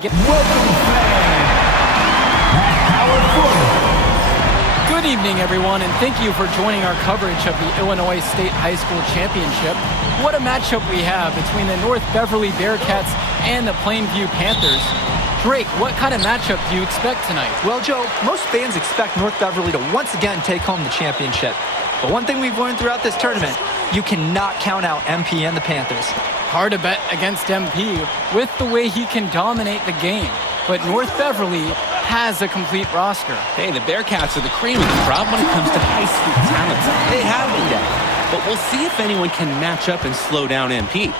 Welcome, fans, at Howard Ford. Good evening, everyone, and thank you for joining our coverage of the Illinois State High School Championship. What a matchup we have between the North Beverly Bearcats and the Plainview Panthers. Drake, what kind of matchup do you expect tonight? Well, Joe, most fans expect North Beverly to once again take home the championship. But one thing we've learned throughout this tournament, you cannot count out MP and the Panthers. Hard to bet against MP with the way he can dominate the game. But North Beverly has a complete roster. Hey, the Bearcats are the cream of the crop when it comes to high school talent. They have been that. But we'll see if anyone can match up and slow down MP.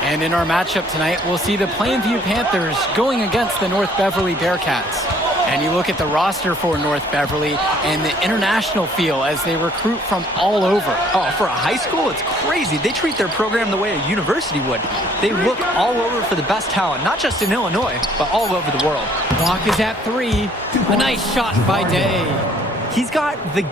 And in our matchup tonight, we'll see the Plainview Panthers going against the North Beverly Bearcats. And you look at the roster for North Beverly and the international feel as they recruit from all over. Oh, for a high school, it's crazy. They treat their program the way a university would. They look all over for the best talent, not just in Illinois, but all over the world. Clock is at 3. A nice shot by Day. He's got the...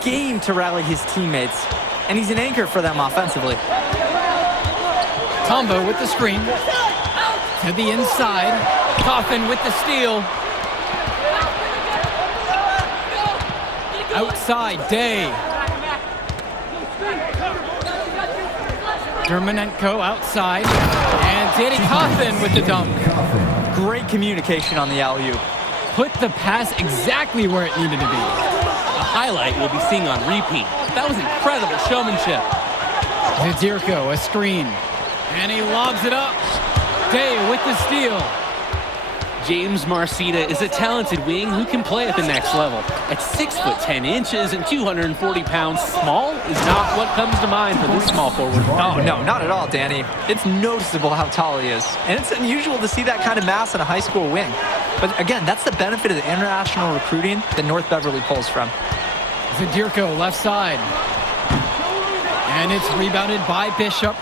game to rally his teammates, and he's an anchor for them offensively. Tombo with the screen. To the inside. Coffin with the steal. Outside, Day. Dermanenko outside. And Danny Coffin with the dunk. Great communication on the alley-oop. Put the pass exactly where it needed to be. Highlight we'll be seeing on repeat. That was incredible showmanship. Zadirko, a screen. And he lobs it up. Day with the steal. James Marcita is a talented wing who can play at the next level. At 6 foot 10 inches and 240 pounds, small is not what comes to mind for this small forward. Oh, no, not at all, Danny. It's noticeable how tall he is. And it's unusual to see that kind of mass in a high school wing. But again, that's the benefit of the international recruiting that North Beverly pulls from. Zadirko left side. And it's rebounded by Bishop.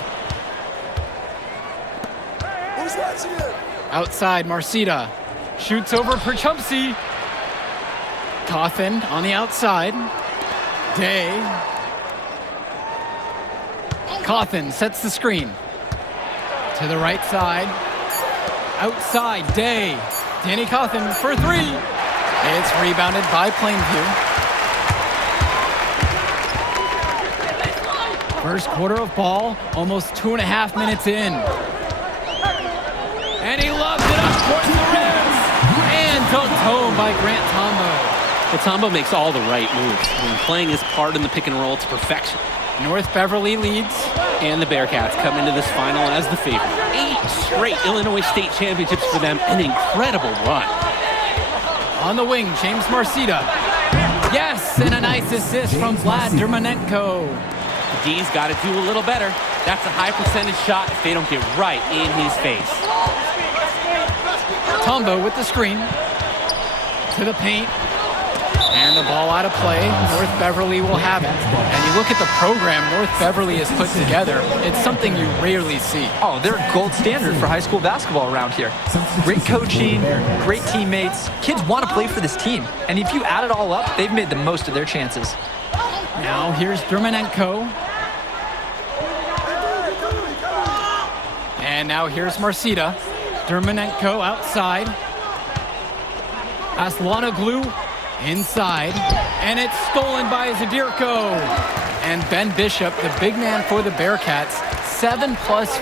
Outside, Marcita. Shoots over Perchumpsey. Coffin on the outside. Day. Coffin sets the screen. To the right side. Outside, Day. Danny Coffin for 3. It's rebounded by Plainview. First quarter of ball, almost 2.5 minutes in. And he lobs it up towards the rim. And dunked home by Grant Tombo. But Tombo makes all the right moves when playing his part in the pick and roll to perfection. North Beverly leads. And the Bearcats come into this final as the favorite. 8 straight Illinois State championships for them, an incredible run. On the wing, James Marcita. Yes, and a nice assist from Vlad Dermanenko. The D's got to do a little better. That's a high percentage shot if they don't get right in his face. Tombo with the screen. To the paint. And the ball out of play. North Beverly will have it. And you look at the program North Beverly has put together, it's something you rarely see. Oh, they're gold standard for high school basketball around here. Great coaching, great teammates. Kids want to play for this team. And if you add it all up, they've made the most of their chances. Now here's Dermanenko. And now here's Marcita. Dermanenko outside. Aslanoglu inside. And it's stolen by Zadirko. And Ben Bishop, the big man for the Bearcats, 7+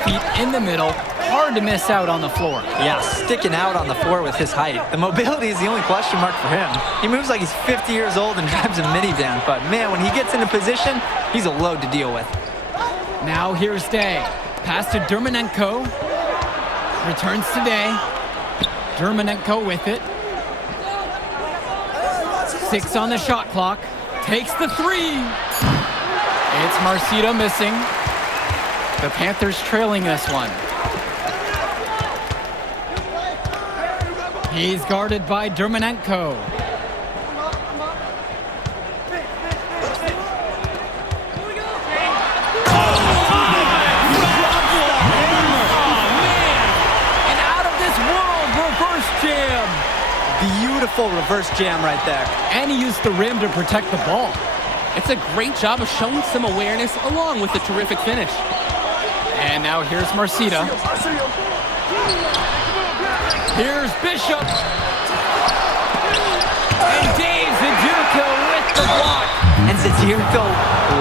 feet in the middle. Hard to miss out on the floor. Yeah, sticking out on the floor with his height. The mobility is the only question mark for him. He moves like he's 50 years old and drives a minivan. But man, when he gets into position, he's a load to deal with. Now here's Day. Pass to Dermanenko. Returns to Day. Dermanenko with it. 6 on the shot clock. Takes the 3. It's Marcita missing. The Panthers trailing this one. He's guarded by Dermonenko. An out of this world reverse jam. Beautiful reverse jam right there. And he used the rim to protect the ball. It's a great job of showing some awareness along with a terrific finish. And now here's Marcita. Here's Bishop. And Dave Zadirko with the block. And Zadirko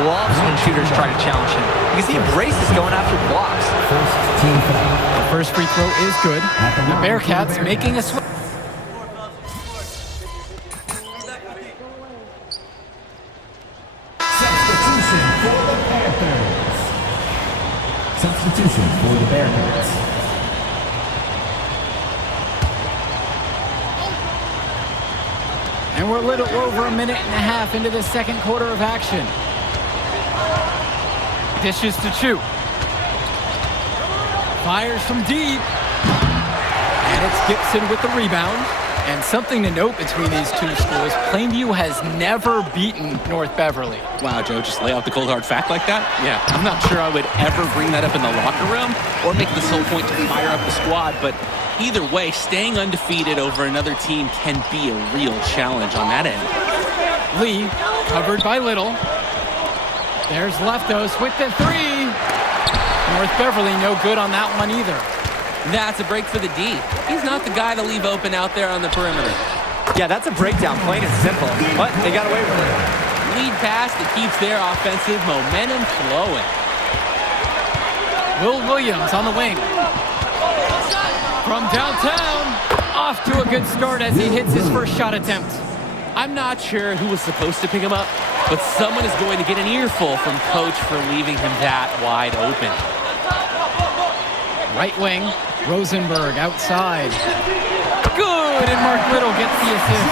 loves when shooters try to challenge him because he embraces going after blocks. First team foul. The first free throw is good. The Bearcats making a switch. Substitution for the Panthers. Substitution for the Bearcats. And we're a little over a minute and a half into the second quarter of action. Dishes to Chu. Fires from deep. And it's Gibson with the rebound. And something to note between these two schools, Plainview has never beaten North Beverly. Wow, Joe, just lay out the cold hard fact like that? Yeah, I'm not sure I would ever bring that up in the locker room or make the sole point to fire up the squad, but either way, staying undefeated over another team can be a real challenge on that end. Lee, covered by Little. There's Leftos with the 3. North Beverly no good on that one either. That's a break for the D. He's not the guy to leave open out there on the perimeter. Yeah, that's a breakdown, plain and simple. But they got away with it. Lead pass that keeps their offensive momentum flowing. Will Williams on the wing. From downtown, off to a good start as he hits his first shot attempt. I'm not sure who was supposed to pick him up, but someone is going to get an earful from coach for leaving him that wide open. Right wing, Rosenberg outside. Good, and Mark Little gets the assist.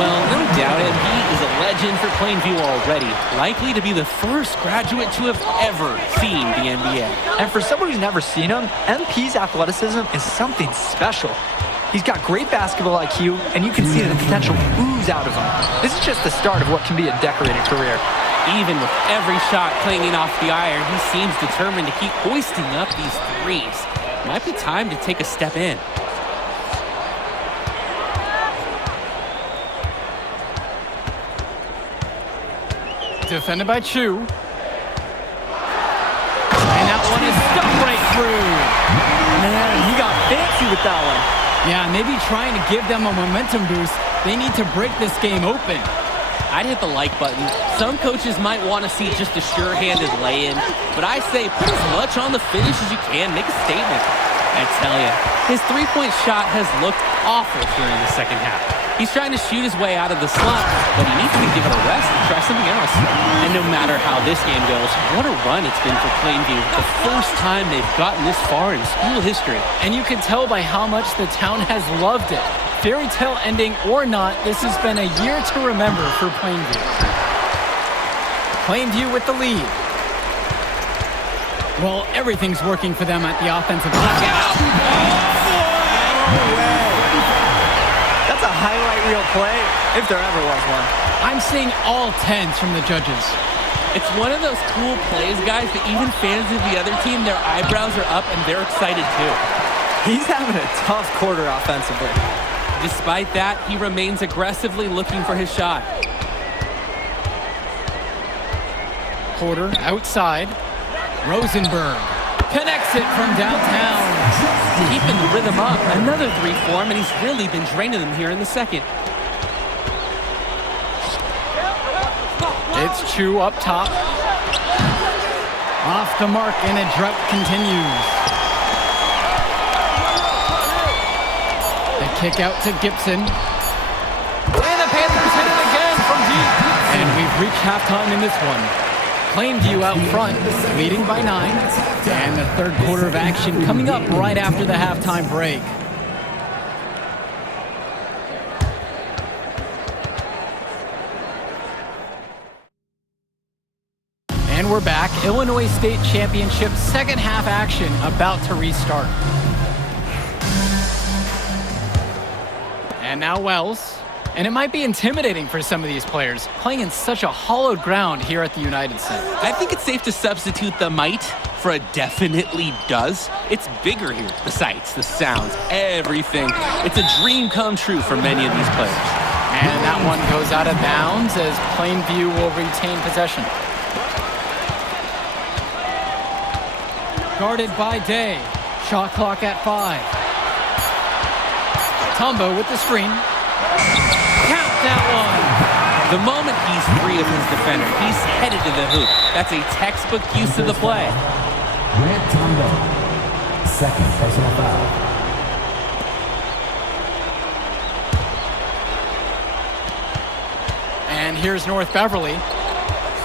Well, no doubt it, he is a legend for Plainview already, likely to be the first graduate to have ever seen the NBA. And for someone who's never seen him, MP's athleticism is something special. He's got great basketball IQ, and you can see the potential ooze out of him. This is just the start of what can be a decorated career. Even with every shot clanging off the iron, he seems determined to keep hoisting up these threes. Might be time to take a step in. Defended by Chu. And that one is stuck right through. Man, he got fancy with that one. Yeah, maybe trying to give them a momentum boost. They need to break this game open. I'd hit the like button. Some coaches might want to see just a sure-handed lay-in, but I say put as much on the finish as you can. Make a statement. I tell you, his three-point shot has looked awful here in the second half. He's trying to shoot his way out of the slump, but he needs to give it a rest and try something else. And no matter how this game goes, what a run it's been for Plainview. The first time they've gotten this far in school history. And you can tell by how much the town has loved it. Fairy tale ending or not, this has been a year to remember for Plainview. Plainview with the lead. Well, everything's working for them at the offensive glass. That's a highlight reel play, if there ever was one. I'm seeing all 10s from the judges. It's one of those cool plays, guys, that even fans of the other team, their eyebrows are up and they're excited too. He's having a tough quarter offensively. Despite that, he remains aggressively looking for his shot. Porter outside. Rosenberg connects it from downtown. Keeping the rhythm up. Another three for him, and he's really been draining them here in the second. It's Chu up top. Off the mark, and a drought continues. The kick out to Gibson. And the Panthers hit it again from deep. And we've reached halftime in this one. Plainview out front, leading by 9. And the third quarter of action coming up right after the halftime break. And we're back. Illinois State Championship second half action about to restart. And now Wells. And it might be intimidating for some of these players, playing in such a hollowed ground here at the United Center. I think it's safe to substitute the might for a definitely does. It's bigger here. The sights, the sounds, everything. It's a dream come true for many of these players. And that one goes out of bounds as Plainview will retain possession. Guarded by Day. Shot clock at 5. Tombo with the screen. Count that one. The moment he's free of his defender, he's headed to the hoop. That's a textbook use of the play. Grant Tombo. Second personal foul. And here's North Beverly.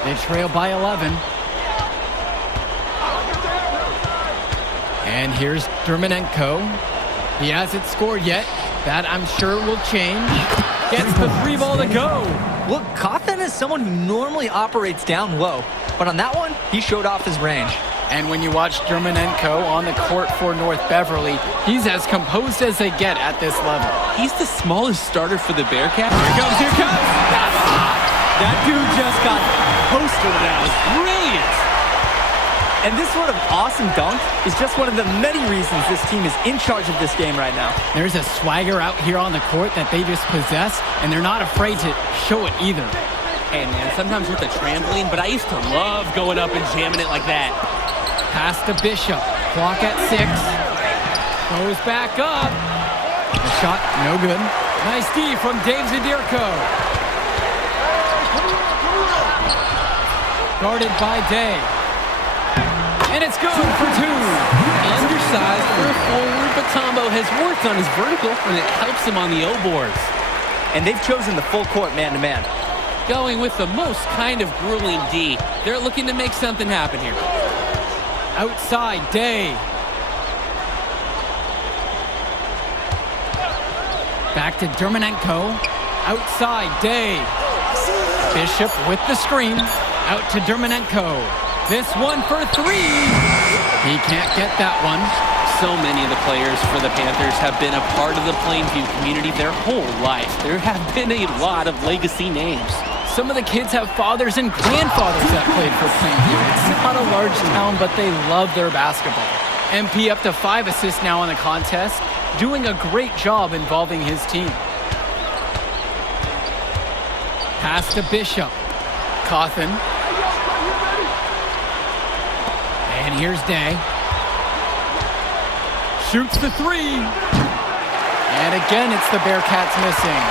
They trail by 11. And here's Dermonenko. He hasn't scored yet. That, I'm sure, will change. Gets the 3 ball to go. Look, Cawthon is someone who normally operates down low, but on that one, he showed off his range. And when you watch Dermonenko on the court for North Beverly, he's as composed as they get at this level. He's the smallest starter for the Bearcats. Here comes. That dude just got posted That was brilliant. And this sort of awesome dunk is just one of the many reasons this team is in charge of this game right now. There's a swagger out here on the court that they just possess, and they're not afraid to show it either. Hey, man, sometimes with the trampoline, but I used to love going up and jamming it like that. Pass to Bishop. Clock at 6. Goes back up. The shot, no good. Nice D from Dave Zadirko. Guarded by Day. And it's good for 2. Undersized for a forward, but Tombo has worked on his vertical, and it helps him on the O-boards. And they've chosen the full court man-to-man. Going with the most kind of grueling D. They're looking to make something happen here. Outside, Day. Back to Dermonenko. Outside, Day. Bishop with the screen. Out to Dermonenko. This one for 3. He can't get that one. So many of the players for the Panthers have been a part of the Plainview community their whole life. There have been a lot of legacy names. Some of the kids have fathers and grandfathers that played for Plainview. It's not a large town, but they love their basketball. MP up to 5 assists now in the contest, doing a great job involving his team. Pass to Bishop. Cawthon. And here's Day. Shoots the 3. And again, it's the Bearcats missing.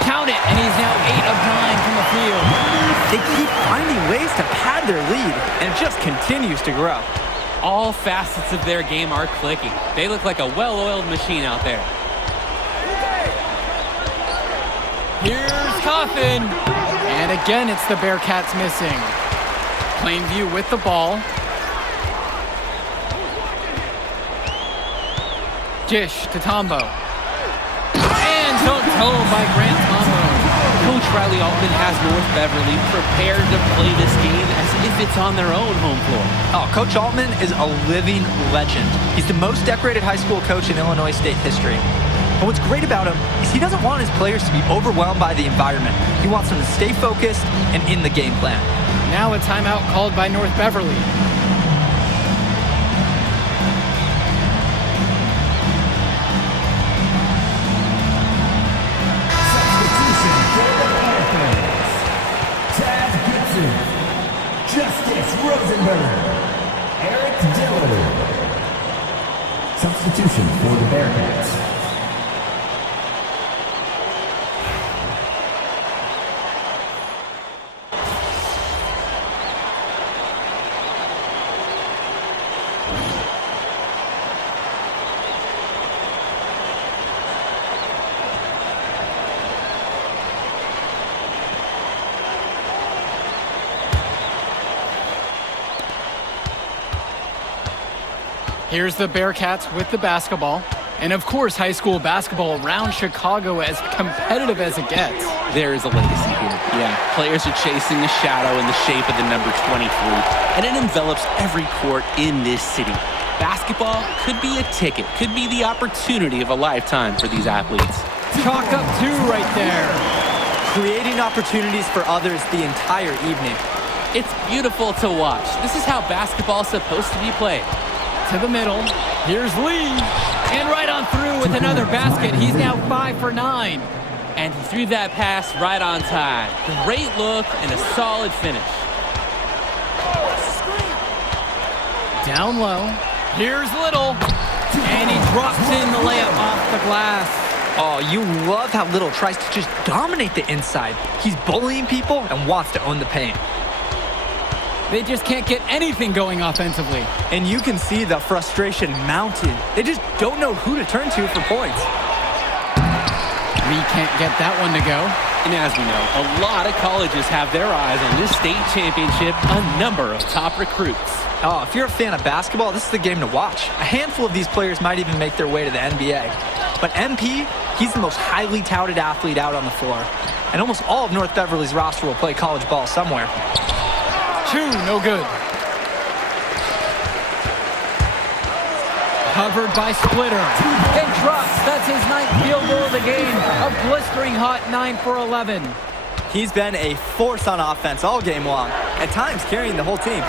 Count it, and he's now 8 of 9 from the field. They keep finding ways to pad their lead, and it just continues to grow. All facets of their game are clicking. They look like a well-oiled machine out there. Here's Cawthon. And again, it's the Bearcats missing. Plainview with the ball. Dish to Tombo. And dunked home by Grant Tombo. Coach Riley Altman has North Beverly prepared to play this game as if it's on their own home floor. Oh, Coach Altman is a living legend. He's the most decorated high school coach in Illinois State history. But what's great about him is he doesn't want his players to be overwhelmed by the environment. He wants them to stay focused and in the game plan. Now a timeout called by North Beverly. Substitution for the Panthers. Tad Gibson. Justice Rosenberg. Eric Dillard. Substitution for the Bearcats. Here's the Bearcats with the basketball. And of course, high school basketball around Chicago as competitive as it gets. There is a legacy here. Yeah, players are chasing a shadow in the shape of the number 23, and it envelops every court in this city. Basketball could be a ticket, could be the opportunity of a lifetime for these athletes. Chalk up 2 right there. Creating opportunities for others the entire evening. It's beautiful to watch. This is how basketball is supposed to be played. To the middle. Here's Lee. And right on through with another basket. He's now 5 for 9. And he threw that pass right on time. Great look and a solid finish. Down low. Here's Little. And he drops in the layup off the glass. Oh, you love how Little tries to just dominate the inside. He's bullying people and wants to own the paint. They just can't get anything going offensively. And you can see the frustration mounting. They just don't know who to turn to for points. We can't get that one to go. And as we know, a lot of colleges have their eyes on this state championship, a number of top recruits. Oh, if you're a fan of basketball, this is the game to watch. A handful of these players might even make their way to the NBA. But MP, he's the most highly touted athlete out on the floor. And almost all of North Beverly's roster will play college ball somewhere. 2, no good. Covered by Splitter. And drops. That's his 9th field goal of the game. A blistering hot 9 for 11. He's been a force on offense all game long, at times carrying the whole team.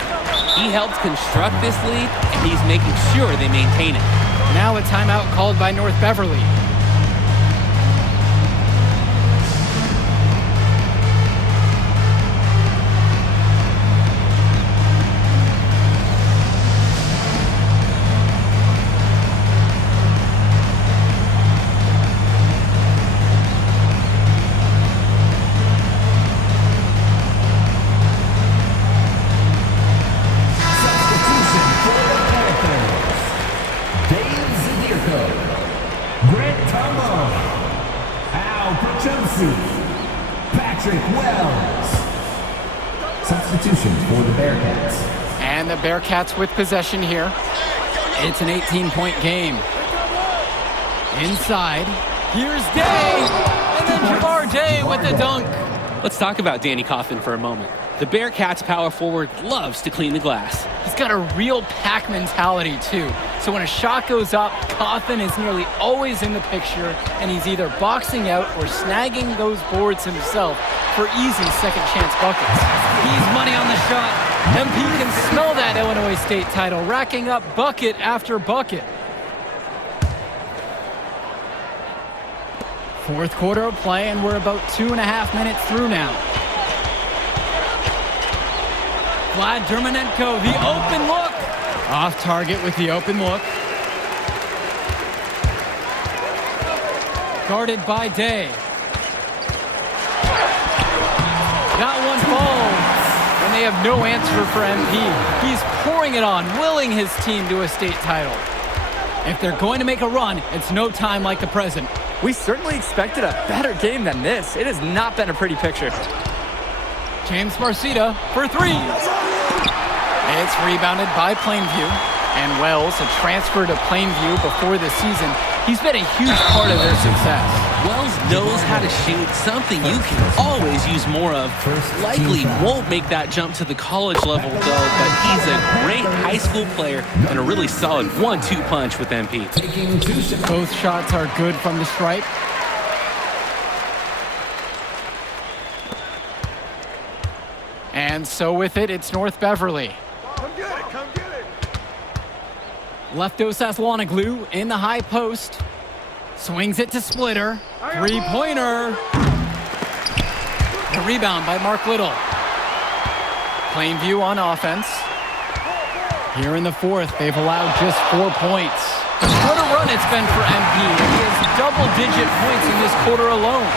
He helped construct this lead, and he's making sure they maintain it. Now a timeout called by North Beverly. Patrick Wells. Substitution for the Bearcats. And the Bearcats with possession here. It's an 18-point game. Inside. Here's Day. And then Jamar Day with the dunk. Let's talk about Danny Coffin for a moment. The Bearcats power forward loves to clean the glass. He's got a real pack mentality, too. So when a shot goes up, Coffin is nearly always in the picture, and he's either boxing out or snagging those boards himself for easy second chance buckets. He's money on the shot. MP can smell that Illinois State title, racking up bucket after bucket. Fourth quarter of play, and we're about 2.5 minutes through now. Vlad Dermonenko, the open look. Off target with the open look. Guarded by Day. That one falls. And they have no answer for MP. He's pouring it on, willing his team to a state title. If they're going to make a run, it's no time like the present. We certainly expected a better game than this. It has not been a pretty picture. James Marcita for 3. It's rebounded by Plainview. And Wells, a transfer to Plainview before the season, he's been a huge part of their success. Wells knows how to shoot, something you can always use more of. Likely won't make that jump to the college level, though, but he's a great high school player and a really solid 1-2 punch with MP. Both shots are good from the stripe. And so with it, it's North Beverly. Come get it. Lefto Saswanoglu in the high post. Swings it to Splitter. Three-pointer. The rebound by Mark Little. Plainview on offense. Here in the fourth, they've allowed just 4 points. What a run it's been for MP. He has double-digit points in this quarter alone.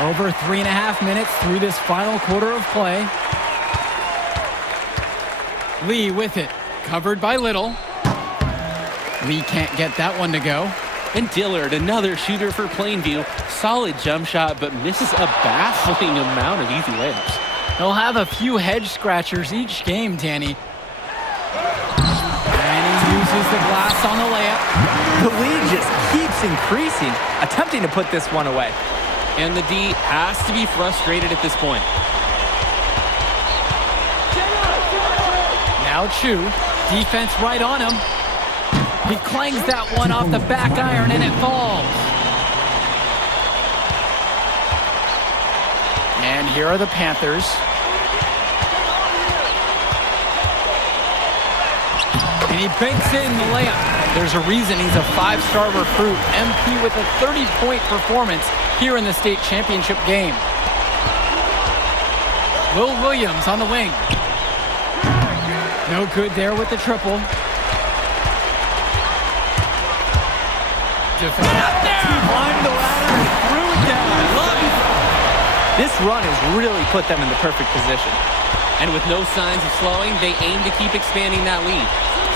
Over 3.5 minutes through this final quarter of play. Lee with it. Covered by Little. Lee can't get that one to go. And Dillard, another shooter for Plainview. Solid jump shot, but misses a baffling amount of easy layups. He'll have a few head scratchers each game, Danny. And he uses the glass on the layup. The lead just keeps increasing, attempting to put this one away. And the D has to be frustrated at this point. Now Chu, defense right on him. He clangs that one off the back iron and it falls. And here are the Panthers. And he banks in the layup. There's a reason he's a 5-star recruit. MP with a 30-point performance here in the state championship game. Will Williams on the wing. No good there with the triple. Defense up there. Climbed the ladder and threw it down. I love it. This run has really put them in the perfect position. And with no signs of slowing, they aim to keep expanding that lead.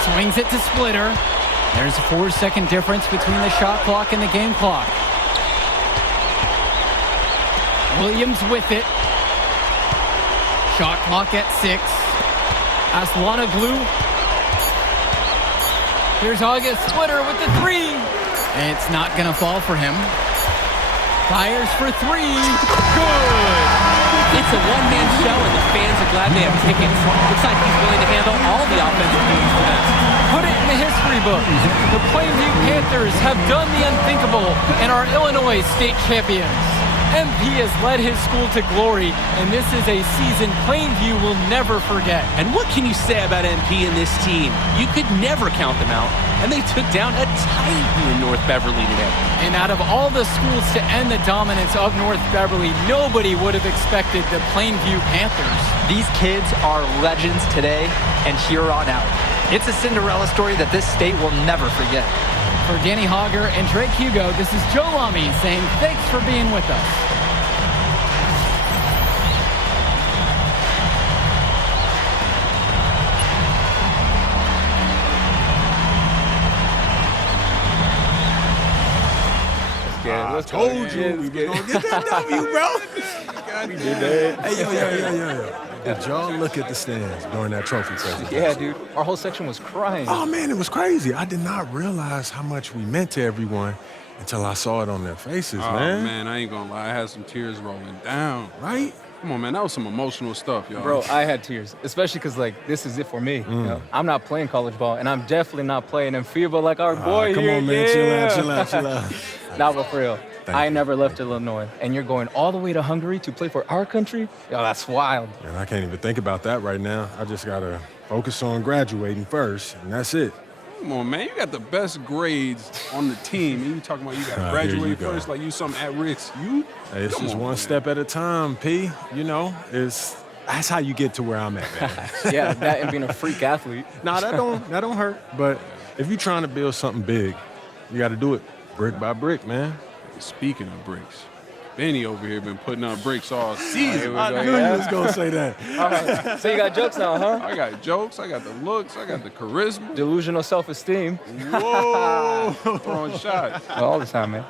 Swings it to Splitter. There's a 4-second difference between the shot clock and the game clock. Williams with it. Shot clock at 6. Aslanoglu. Here's August Splitter with the 3. And it's not going to fall for him. Fires for 3. Good. It's a one-man show, and the fans are glad they have tickets. Looks like he's willing to handle all the offensive duties for them. Put it in the history books. The Plainview Panthers have done the unthinkable and are Illinois state champions. MP has led his school to glory, and this is a season Plainview will never forget. And what can you say about MP and this team? You could never count them out, and they took down a Titan in North Beverly today. And out of all the schools to end the dominance of North Beverly, nobody would have expected the Plainview Panthers. These kids are legends today and here on out. It's a Cinderella story that this state will never forget. For Danny Hogger and Drake Hugo, this is Joe Lamy saying thanks for being with us. I told you we was gonna get that W, bro. We did that. Hey, yo. Did y'all look at the stands during that trophy presentation? Yeah, dude. Our whole section was crying. Oh, man, it was crazy. I did not realize how much we meant to everyone until I saw it on their faces, Oh, man. man, I ain't gonna lie. I had some tears rolling down. Right? Come on, man. That was some emotional stuff, y'all. Bro, I had tears, especially because, like, this is it for me. You know? I'm not playing college ball, and I'm definitely not playing in FIBA like our boy Come here. on, man. Yeah. Chill out. Nah, but for real, Thank I you. never left Illinois, and you're going all the way to Hungary to play for our country? Yo, that's wild. And I can't even think about that right now. I just got to focus on graduating first, and that's it. Come on, man. You got the best grades on the team. And you talking about you got to Here you graduate go. first like you something at risk. You? Hey, it's Come just on, one man. step at a time, P. You know, that's how you get to where I'm at, man. Yeah, that and being a freak athlete. Nah, that don't hurt. But if you're trying to build something big, you got to do it brick by brick, man. Speaking of bricks, Benny over here been putting up bricks all season. I knew you was gonna say that. All right, so you got jokes now, huh? I got jokes. I got the looks. I got the charisma. Delusional self-esteem. Whoa! Throwing shots. Well, all the time, man.